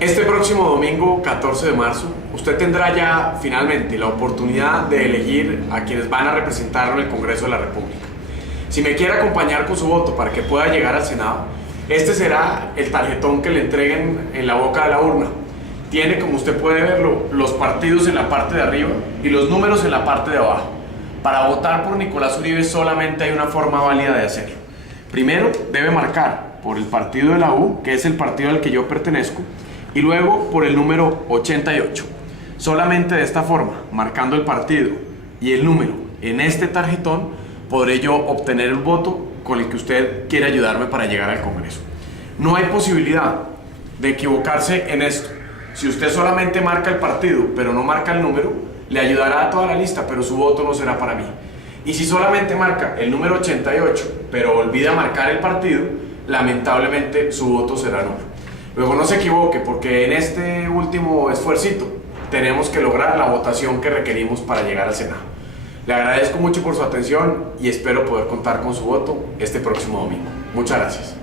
Este próximo domingo 14 de marzo, usted tendrá ya finalmente la oportunidad de elegir a quienes van a representarlo en el Congreso de la República. Si me quiere acompañar con su voto para que pueda llegar al Senado, este será el tarjetón que le entreguen en la boca de la urna. Tiene, como usted puede verlo, los partidos en la parte de arriba y los números en la parte de abajo. Para votar por Nicolás Uribe solamente hay una forma válida de hacerlo. Primero, debe marcar por el partido de la U, que es el partido al que yo pertenezco, y luego por el número 88. Solamente de esta forma, marcando el partido y el número en este tarjetón, podré yo obtener el voto con el que usted quiere ayudarme para llegar al Congreso. No hay posibilidad de equivocarse en esto. Si usted solamente marca el partido, pero no marca el número, le ayudará a toda la lista, pero su voto no será para mí. Y si solamente marca el número 88, pero olvida marcar el partido, lamentablemente su voto será nulo. Luego no se equivoque, porque en este último esfuercito tenemos que lograr la votación que requerimos para llegar al Senado. Le agradezco mucho por su atención y espero poder contar con su voto este próximo domingo. Muchas gracias.